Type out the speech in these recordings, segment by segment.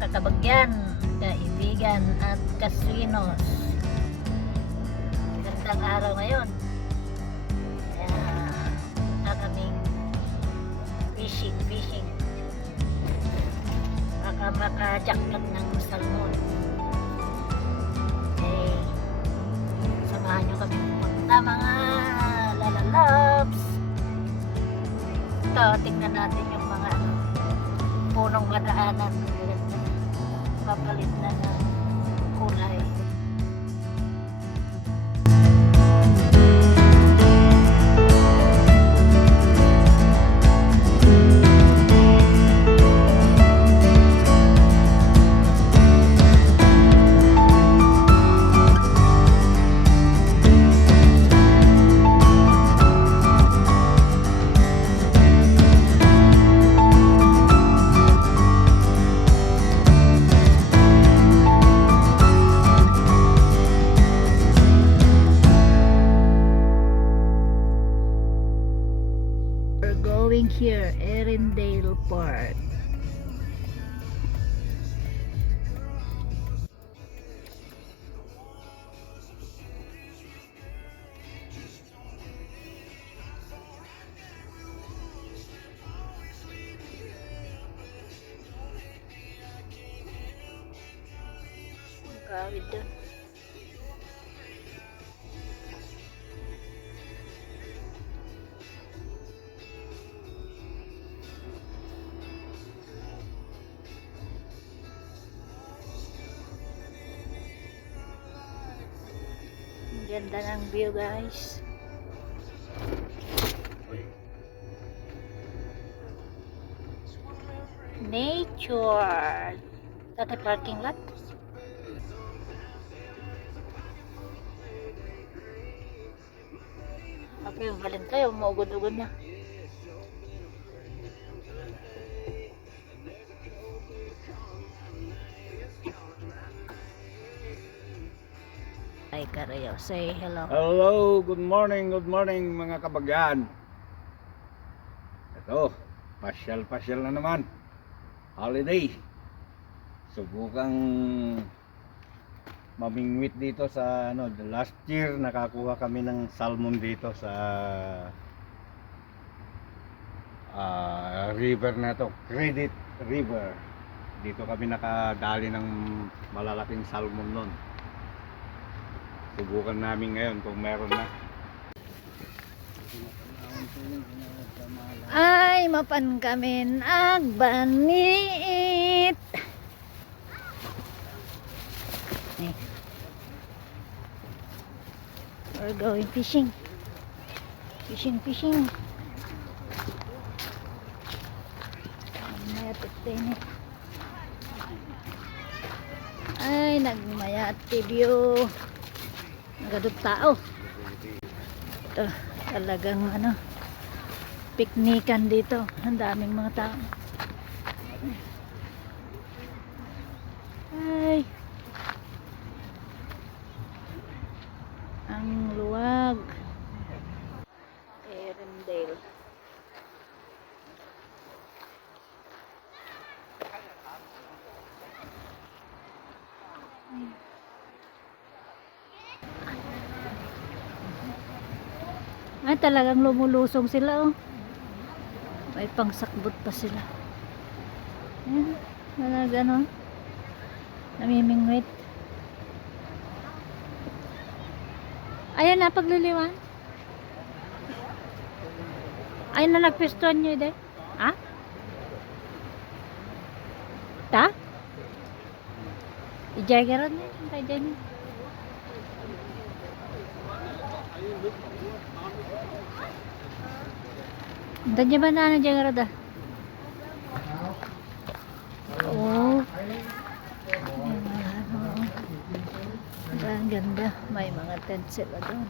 kakabagyan, kaibigan at kasinos. Gandang araw ngayon. Kaya kaming fishing. Baka makajaklag ng salmon. Okay. Samahan nyo kami pumunta mga lalalabs. Ito, tingnan natin yung mga punong madaanan. Papalit na ng kulay. Here, ERINDALE Park. Kawid doon. Ganda ng view, guys. Nature. Dati parking lot. Okay, balin tayo. Maugod-ugod na. Ay, Karayo, say hello. Hello, good morning mga kabagyan. Ito, pasyal na naman. Holiday. Subukang mamingwit dito sa last year nakakuha kami ng salmon dito sa river na to, Credit River. Dito kami nakadali ng malalaking salmon noon. Subukan namin ngayon kung meron na. Ay, mapan kami nagbaniit. We're going fishing. Fishing. Mayat ini. Ay, nagmayati view. Nagadog tao. Ito, talagang piknikan dito. Ang daming mga tao. Ay. Ang luwag. ERINDALE. Ay, talagang lumulusong sila, oh. May pangsakbot pa sila. Ayan, wala ganon. Namimingwit. Ayan na, pagliliwan. Ayan na, nagpistuan nyo, ide. Ha? Ta? Ijagaran na, tayo dyan. Tanya ba na dyan rada? Oh. Ang ganda. May mga tent sila doon.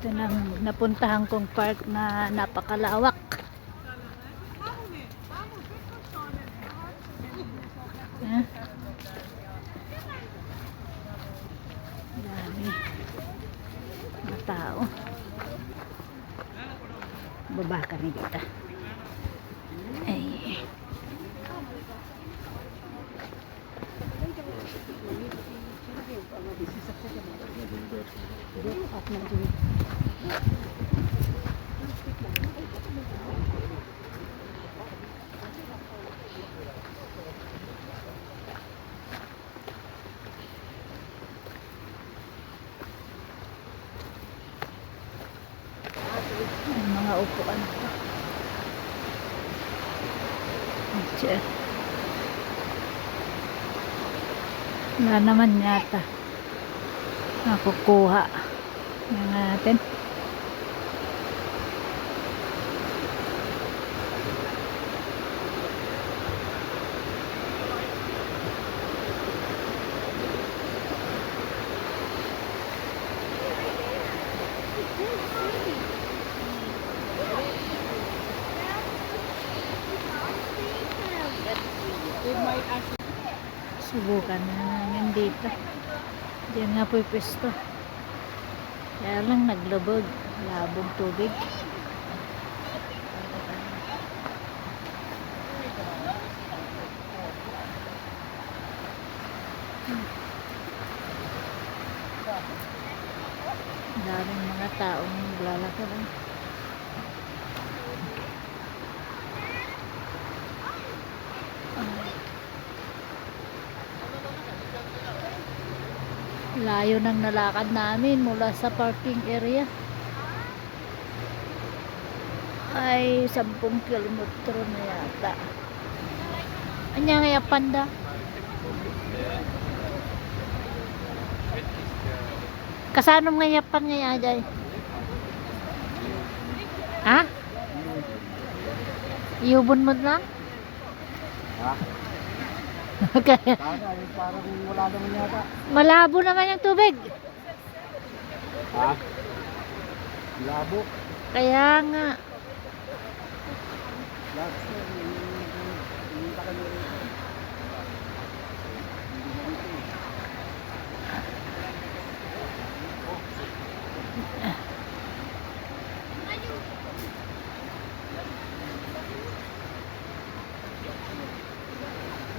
Ito na napuntahan kong park na napakalawak. Dami. baba kami dito. Ay. May mga upuan pa. Chair. Wala naman yata nakukuha yung natin. Subukan na namin dito. Diyan nga po yung pwesto. Kaya lang naglubog. Labog tubig. Daming mga taong naglalakad. Layo ng nalakad namin mula sa parking area. Ay 10 kilometro na yata. Anya nga panda? Kasanom nga yapan nga yajay? Ha? Iubon mo lang? Ha? Okay. Parang wala naman yata. Malabo naman yung tubig. Ha? Labo. Kaya nga.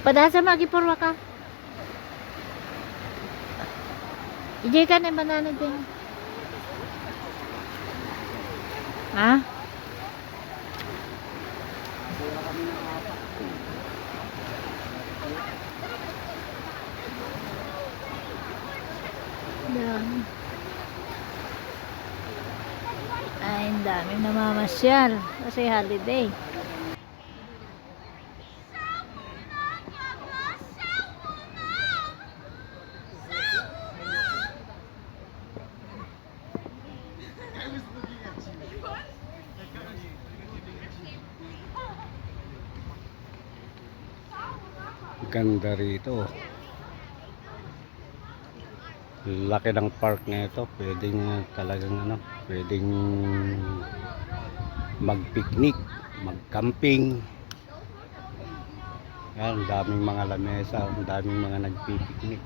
Padasa magipurwa ka. Ijay ka na banana din. Ha? Dami. Ay, ang daming namamasyal kasi holiday. Ganda rito. Laki ng park na ito. Pwedeng talagang pwedeng mag-picnic, mag-camping. Yan, daming mga lamesa, daming mga nagpi-picnic.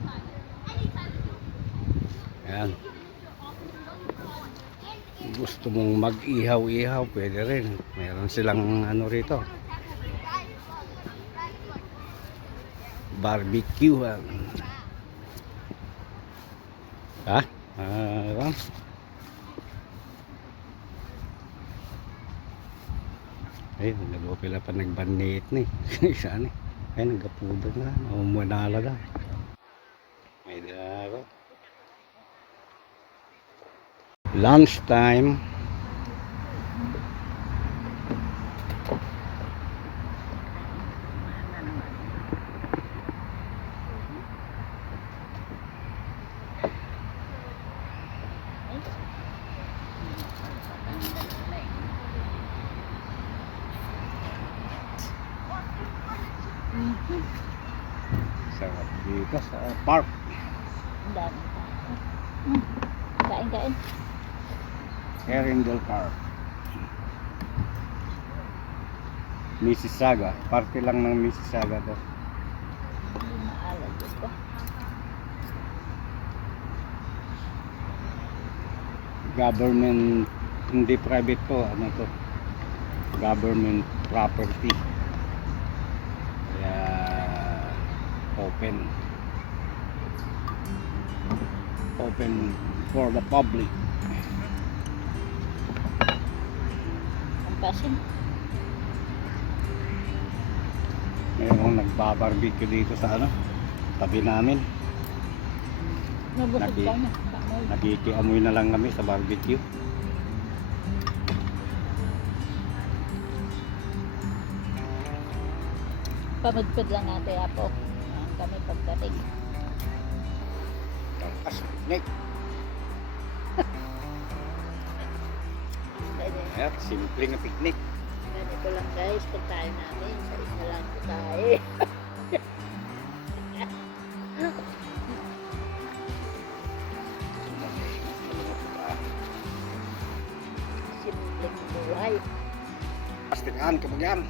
Yan. Gusto mong mag-ihaw-ihaw, pwede rin. Meron silang rito. Barbecue. Ha? Ay, nagpapila pa nagbanit ni. Saan eh? Ay, nagkapudan na. Umunala na. May dara. Lunch time. Sarap dito sa park. Kain-kain. ERINDALE Park. Mississauga. Parte lang ng Mississauga to. Maalam dito. Government, hindi private to. Ano to? government property. Kaya open for the public. Ang pasin. Mayroong nagbabarbecue dito sa ano, tabi namin. Nabukod ka na. Nakikiamoy na lang kami sa barbecue. Pamudpud lang natin apo. Kami pagdating. As picnic. Ayan, simpleng na picnic. Ganito lang guys, pagkain namin. Sa isa lang pagkain. Simpleng buhay. Pastikan, kabagyan.